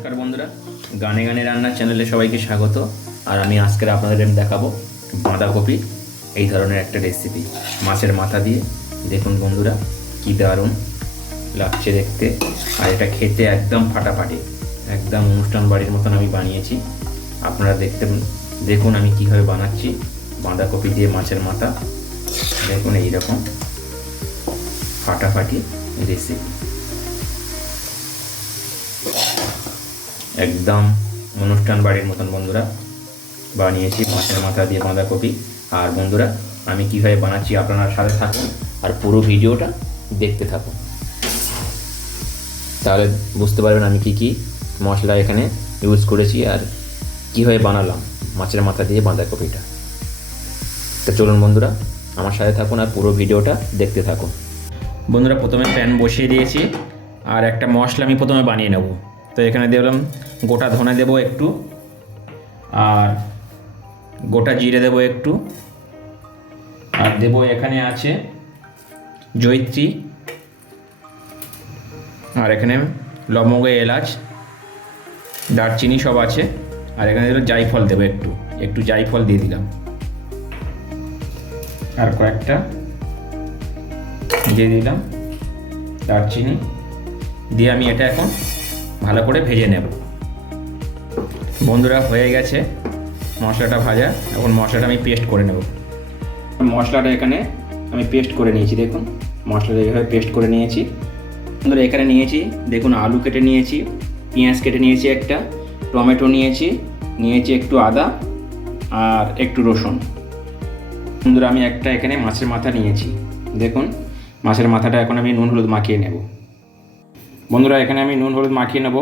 নমস্কার বন্ধুরা, গানে গানে রান্নার চ্যানেলে সবাইকে স্বাগত। আর আমি আজকে আপনাদের দেখাবো বাঁধাকপি এই ধরনের একটা রেসিপি মাছের মাথা দিয়ে। দেখুন বন্ধুরা, কী দারুণ লাগছে দেখতে, আর এটা খেতে একদম ফাটাফাটি, একদম অনুষ্ঠান বাড়ির মতন আমি বানিয়েছি। আপনারা দেখুন আমি কীভাবে বানাচ্ছি বাঁধাকপি দিয়ে মাছের মাথা। দেখুন এইরকম ফাটাফাটি রেসিপি, একদম অনুষ্ঠান বাড়ির মতন বন্ধুরা বানিয়েছি মাছের মাথা দিয়ে বাঁধাকপি। আর বন্ধুরা, আমি কীভাবে বানাচ্ছি আপনারা সাথে থাকুন আর পুরো ভিডিওটা দেখতে থাকুন, তাহলে বুঝতে পারবেন আমি কি মশলা এখানে ইউজ করেছি আর কীভাবে বানালাম মাছের মাথা দিয়ে বাঁধাকপিটা। তো চলুন বন্ধুরা, আমার সাথে থাকুন আর পুরো ভিডিওটা দেখতে থাকুন। বন্ধুরা, প্রথমে প্যান বসিয়ে দিয়েছি আর একটা মশলা আমি প্রথমে বানিয়ে নেব। তো এখানে দিলাম গোটা ধনে দেবো একটু, আর গোটা জিরে দেবো একটু, আর দেবো এখানে আছে জয়িত্রী, আর এখানে লবঙ্গ, এলাচ, দারচিনি সব আছে। আর এখানে দিল জায়ফল, দেবো একটু জায়ফল দিয়ে দিলাম, আর কয়েকটা দিয়ে দিলাম দারচিনি দিয়ে আমি এটা এখন ভালো করে ভেজে নেব। বন্ধুরা, হয়ে গেছে মশলাটা ভাজা। এখন মশলাটা আমি পেস্ট করে নেব। মশলাটা এখানে আমি পেস্ট করে নিয়েছি, দেখুন মশলাটা এইভাবে পেস্ট করে নিয়েছি। বন্ধুরা, এখানে নিয়েছি দেখুন আলু কেটে নিয়েছি, পেঁয়াজ কেটে নিয়েছি, একটা টমেটো নিয়েছি একটু আদা আর একটু রসুন। বন্ধুরা, আমি একটা এখানে মাছের মাথা নিয়েছি, দেখুন মাছের মাথাটা এখন আমি নুন হলুদ মাখিয়ে নেব। বন্ধুরা, এখানে আমি নুন হলুদ মাখিয়ে নেব।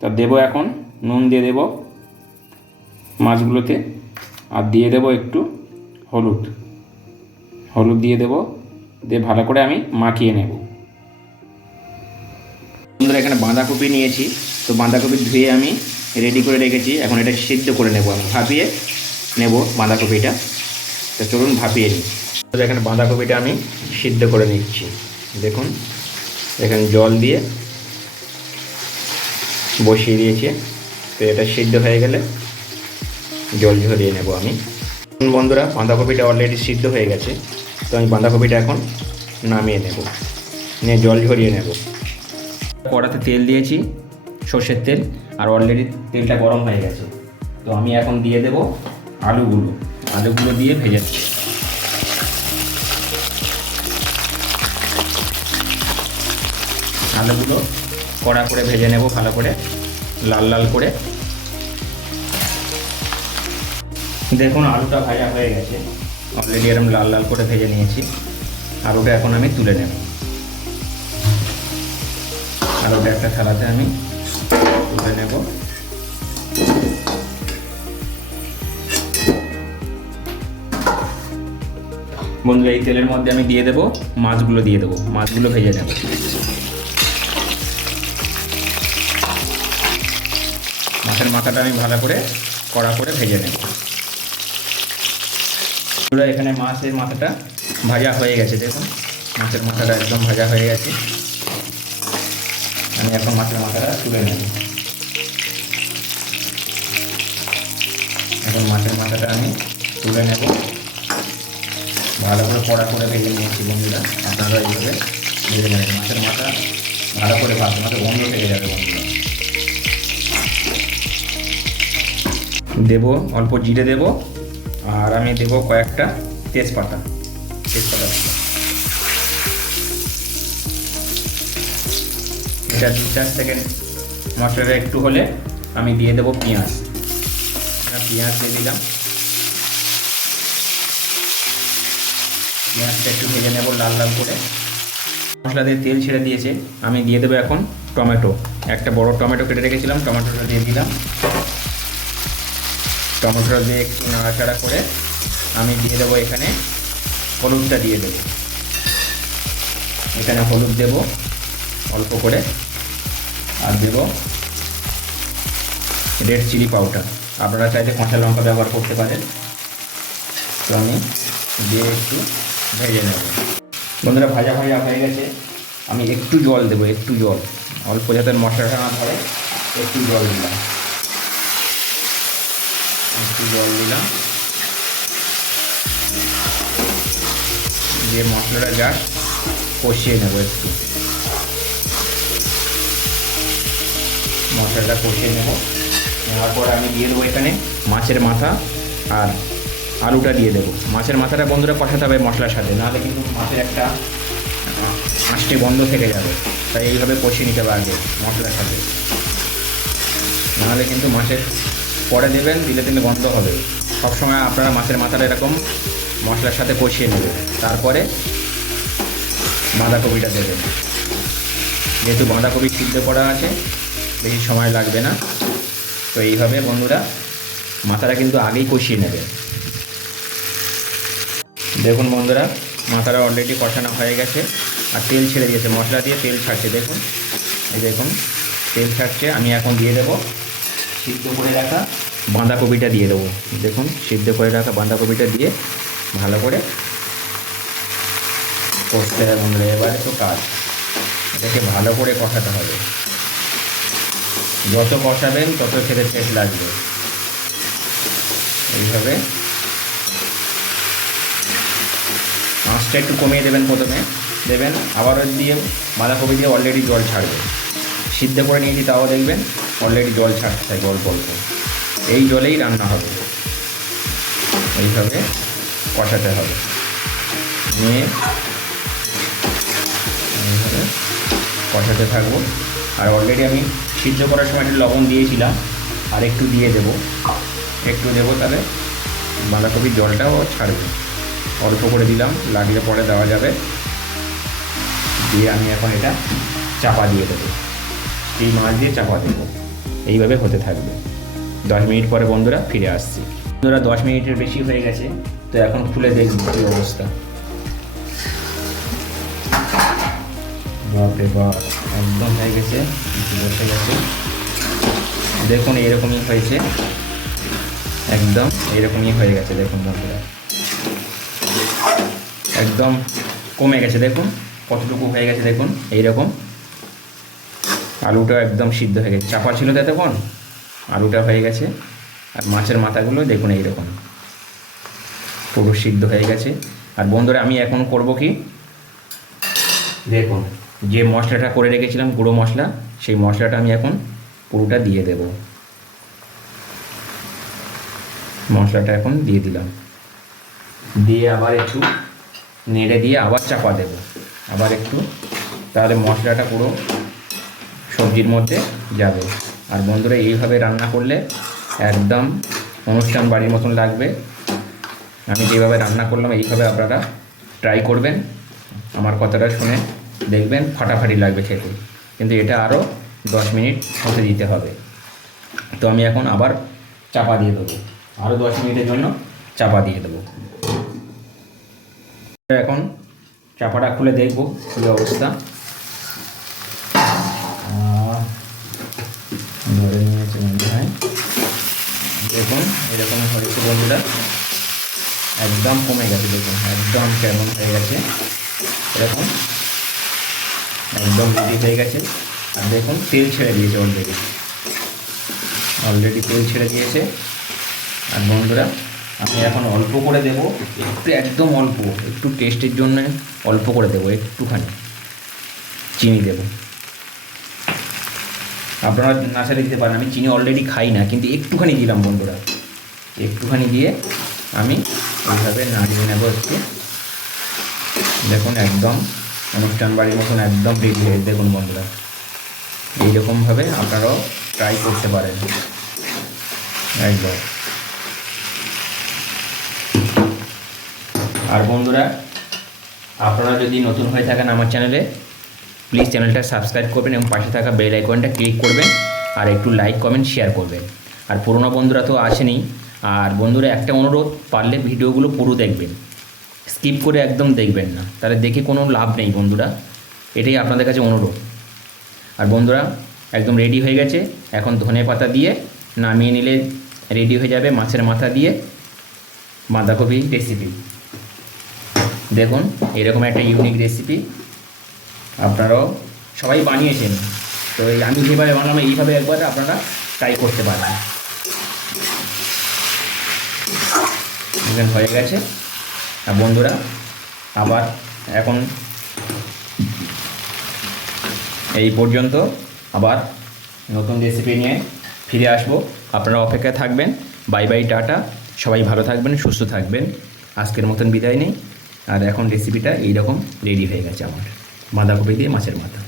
তা দেবো এখন নুন দিয়ে দেবো মাছগুলোতে, আর দিয়ে দেবো একটু হলুদ দিয়ে দেবো, দিয়ে ভালো করে আমি মাখিয়ে নেব। বন্ধুরা, এখানে বাঁধাকপি নিয়েছি, তো বাঁধাকপি ধুয়ে আমি রেডি করে রেখেছি। এখন এটা সিদ্ধ করে নেব, আমি ভাপিয়ে নেব বাঁধাকপিটা। তো চলুন ভাপিয়ে নিই। এখানে বাঁধাকপিটা আমি সিদ্ধ করে নিচ্ছি, দেখুন এখানে জল দিয়ে বসিয়ে দিয়েছি। তো এটা সিদ্ধ হয়ে গেলে জল ঝরিয়ে নেব আমি। বন্ধুরা, বাঁধাকপিটা অলরেডি সিদ্ধ হয়ে গেছে, তো আমি বাঁধাকপিটা এখন নামিয়ে নেব, নিয়ে জল ঝরিয়ে নেব। কড়াতে তেল দিয়েছি, সর্ষের তেল, আর অলরেডি তেলটা গরম হয়ে গেছে। তো আমি এখন দিয়ে দেব আলুগুলো দিয়ে ভেজে নেব। আলুগুলো কড়া করে ভেজে নেব, ভালো করে লাল লাল করে। দেখুন আলুটা ভাজা হয়ে গেছে, অলরেডি এরকম লাল লাল করে ভেজে নিয়েছি। আলুটা এখন আমি তুলে নেব। আলুটা একটা থালাতে আমি তুলে নেব। বন্ধুরা, এই তেলের মধ্যে আমি দিয়ে দেবো মাছগুলো ভেজে নেব। মাছের মাথাটা আমি ভালো করে কড়া করে ভেজে নেব। এখানে মাছের মাথাটা ভাজা হয়ে গেছে, দেখুন মাছের মাথাটা একদম ভাজা হয়ে গেছে। আমি এখন মাছের মাথাটা তুলে নেব। এখন মাছের মাথাটা আমি তুলে নেব, ভালো করে কড়া করে ভেজে নিয়েছি। বন্ধুরা, আপনারা এইভাবে ভেজে নেবেন মাছের মাথা, ভালো করে ভাজতে মাথা বন্ধ থেকে যাবে। বন্ধুরা, দেবো অল্প জিরে দেবো, আর আমি দেবো কয়েকটা তেজপাতা। এটা 2-4 সেকেন্ড মশলাটা একটু হলে আমি দিয়ে দেবো পেঁয়াজ দিয়ে দিলাম। পেঁয়াজটা একটু ভেজে নেব লাল লাল করে। মশলা দিয়ে তেল ছেড়ে দিয়েছে, আমি দিয়ে দেবো এখন টমেটো। একটা বড় টমেটো কেটে রেখেছিলাম, টমেটোটা দিয়ে দিলাম। টমেটোটা দিয়ে একটু নাড়াচাড়া করে আমি দিয়ে দেবো এখানে হলুদটা দিয়ে দেবো। এখানে হলুদ দেব অল্প করে, আর দেব রেড চিলি পাউডার। আপনারা চাইলে কাঁচা লঙ্কা ব্যবহার করতে পারেন। তো আমি দিয়ে একটু ভেজে নেব। বন্ধুরা, ভাজা হয়ে গেছে, আমি একটু জল দেবো, অল্প, যাতে মশলাটা না ধরে। একটু জল দিলাম, একটু জল দিলাম দিয়ে মশলাটা জাস্ট কষিয়ে নেবো। একটু মশলাটা কষিয়ে নেব, নেওয়ার পর আমি দিয়ে দেবো এখানে মাছের মাথা আর আলুটা দিয়ে দেবো। মাছের মাথাটা বন্ধুরা কষাতে হবে মশলার সাথে, নাহলে কিন্তু মাছের একটা আঁশটে বন্ধ থেকে যাবে। তাই এইভাবে কষিয়ে নিতে হবে আগে মশলার সাথে, নাহলে কিন্তু মাছের পরে দেবেন, দিলে দিলে গন্ধ হবে। সবসময় আপনারা মাছের মাথাটা এরকম মশলার সাথে কষিয়ে নেবেন, তারপরে বাঁধাকপিটা দেবেন। যেহেতু বাঁধাকপি সিদ্ধ করা আছে, বেশি সময় লাগবে না। তো এইভাবে বন্ধুরা মাথাটা কিন্তু আগেই কষিয়ে নেবে। দেখুন বন্ধুরা, মাথাটা অলরেডি কষানো হয়ে গেছে আর তেল ছেড়ে দিয়েছে, মশলা দিয়ে তেল ছাড়ছে। দেখুন, এই দেখুন তেল ছাড়ছে। আমি এখন দিয়ে দেবো সিদ্ধ করে রাখা বাঁধাকপিটা দিয়ে দেবো। দেখুন সিদ্ধ করে রাখা বাঁধাকপিটা দিয়ে ভালো করে কষতে হবে বন্ধুরা। এবারে তো কাজ, এটাকে ভালো করে কষাতে হবে। যত কষাবেন তত খেতে টেস্ট লাগবে। এইভাবে আঁচটা একটু কমিয়ে দেবেন, প্রথমে দেবেন, আবারও দিয়ে বাঁধাকপি দিয়ে অলরেডি জল ছাড়বে। সিদ্ধ করে নিয়েছি তাও দেখবেন অলরেডি জল ছাড়তে থাকে অল্প অল্প। এই জলেই রান্না হবে, এইভাবে কষাতে হবে। নিয়ে এইভাবে কষাতে থাকবো। আর অলরেডি আমি সিদ্ধ করার সময় একটু লবণ দিয়েছিলাম, আর একটু দিয়ে দেবো, একটু দেবো, তাহলে বাঁধাকপির জলটাও ছাড়বে। অল্প করে দিলাম, লাগলে পরে দেওয়া যাবে। দিয়ে আমি এখন এটা চাপা দিয়ে দেবো, এই মাছ দিয়ে চাপা দেবো। এইভাবে হতে থাকবে। 10 মিনিট পরে বন্ধুরা ফিরে আসছি। বন্ধুরা 10 মিনিটের বেশি হয়ে গেছে, তো এখন খুলে দেখব কী অবস্থা। বাপরে বাপ, একদম হয়ে গেছে, বসে গেছে। দেখুন এরকমই হয়েছে, একদম এরকমই হয়ে গেছে। দেখুন বন্ধুরা একদম কমে গেছে, দেখুন কতটুকু হয়ে গেছে। দেখুন এইরকম আলুটা একদম সিদ্ধ হয়ে গেছে, চাপা ছিল তো তখন, আলুটা হয়ে গেছে। আর মাছের মাথাগুলো দেখুন এইরকম পুরো সিদ্ধ হয়ে গেছে। আর বন্ধুরা আমি এখন করব কি, দেখুন যে মশলাটা করে রেখেছিলাম গুঁড়ো মশলা, সেই মশলাটা আমি এখন পুরোটা দিয়ে দেব। মশলাটা এখন দিয়ে দিলাম, দিয়ে আবার একটু নেড়ে দিয়ে আবার চাপা দেব, আবার একটু, তাহলে মশলাটা পুরো সবজির মধ্যে যাবে। আর বন্ধুরা এইভাবে রান্না করলে একদম অনুষ্ঠান বাড়ির মতন লাগবে। আমি যেভাবে রান্না করলাম এইভাবে আপনারা ট্রাই করবেন। আমার কথাটা শুনে দেখবেন ফাটাফাটি লাগবে খেতে। কিন্তু এটা আরও 10 মিনিট হতে দিতে হবে। তো আমি এখন আবার চাপা দিয়ে দেবো, আরও 10 মিনিটের জন্য চাপা দিয়ে দেবো। এখন চাপাটা খুলে দেখবো কী অবস্থা। ধরে নিয়েছে মনে হয়, দেখুন এরকম হয়েছে বন্ধুরা, একদম কমে গেছে। দেখুন একদম কেমন হয়ে গেছে, এরকম একদম রেডি হয়ে গেছে। আর দেখুন তেল ছেড়ে দিয়েছে, অলরেডি তেল ছেড়ে দিয়েছে। আর বন্ধুরা আমি এখন অল্প করে দেবো, একটু একদম অল্প, একটু টেস্টের জন্য অল্প করে দেবো, একটুখানি চিনি দেবো। আপনারা না চাইলে দিতে পারেন, আমি চিনি অলরেডি খাই না, কিন্তু একটুখানি দিলাম বন্ধুরা। একটুখানি দিয়ে আমি এইভাবে নাড়িয়ে নেবো একটু। দেখুন একদম অনুষ্ঠান বাড়ির মতন একদম রেডি হয়ে, দেখুন বন্ধুরা এইরকমভাবে আপনারাও ট্রাই করতে পারেন একদম। আর বন্ধুরা আপনারা যদি নতুন হয়ে থাকেন আমার চ্যানেলে, প্লিজ চ্যানেলটা সাবস্ক্রাইব করবেন এবং পাশে থাকা বেল আইকনটা ক্লিক করবেন, আর একটু লাইক কমেন্ট শেয়ার করবেন। আর পুরনো বন্ধুরা তো আসেনি। আর বন্ধুরা একটা অনুরোধ, পারলে ভিডিওগুলো পুরো দেখবেন, স্কিপ করে একদম দেখবেন না, তাহলে দেখে কোনো লাভ নেই বন্ধুরা, এটাই আপনাদের কাছে অনুরোধ। আর বন্ধুরা একদম রেডি হয়ে গেছে, এখন ধনে পাতা দিয়ে নামিয়ে নিলে রেডি হয়ে যাবে মাছের মাথা দিয়ে বাঁধাকপি রেসিপি। দেখুন এরকম একটা ইউনিক রেসিপি, আপনারাও সবাই বানিয়েছেন, তো তো আমি যেভাবে বানালাম এইভাবে একবার আপনারা ট্রাই করতে পারবেন। চিকেন হয়ে গেছে। আর বন্ধুরা আবার এখন এই পর্যন্ত, আবার নতুন রেসিপি নিয়ে ফিরে আসবো। আপনারা অপেক্ষায় থাকবেন। Bye bye, tata. সবাই ভালো থাকবেন, সুস্থ থাকবেন। আজকের মতন বিদায় নেই। আর এখন রেসিপিটা এইরকম রেডি হয়ে গেছে আমার, বাঁধাকপি দিয়ে মাছের মাথা।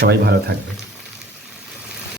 সবাই ভালো থাকবে।